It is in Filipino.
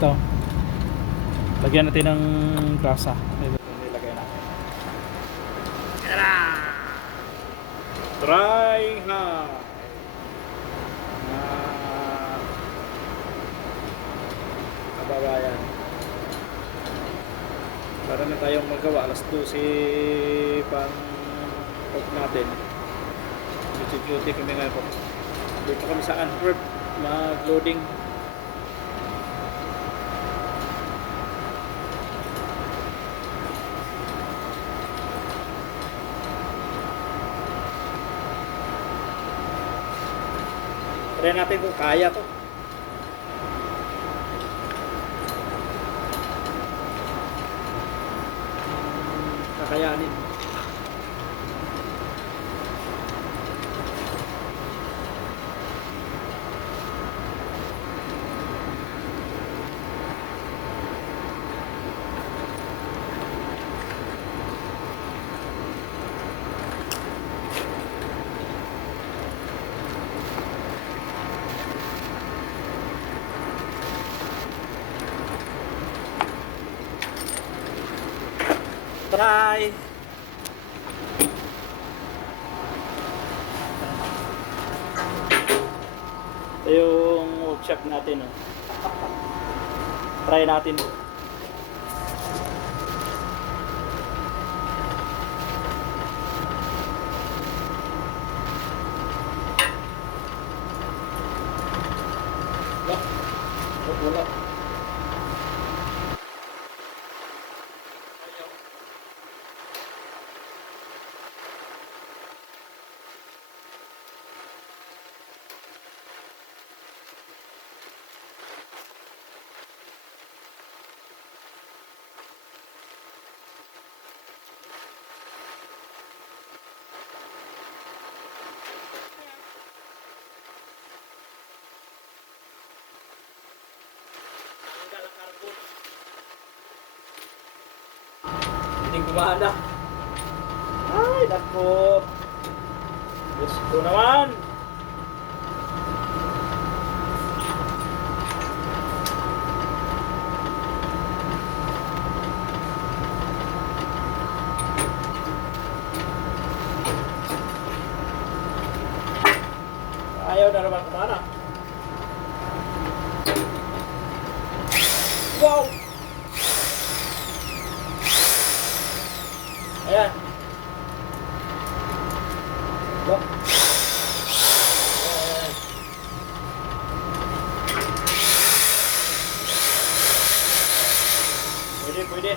Ito. Lagyan natin ng grasa. Ito nilagay natin. Tara! Try hard! Kababayan. Para na tayong magawa. Alas 12 pang talk natin. Duty kami ngayon po. Dito kami sa Antwerp. Mag-loading. Try natin kung kaya to. Kakayanin. Try! Ito yung workshop natin. Oh. Try natin. Wala. Hindi gumana. Ay, nako. Diyos ko naman. Ayaw na naman kumana. Wow! Ayan. Ayan. Pwede.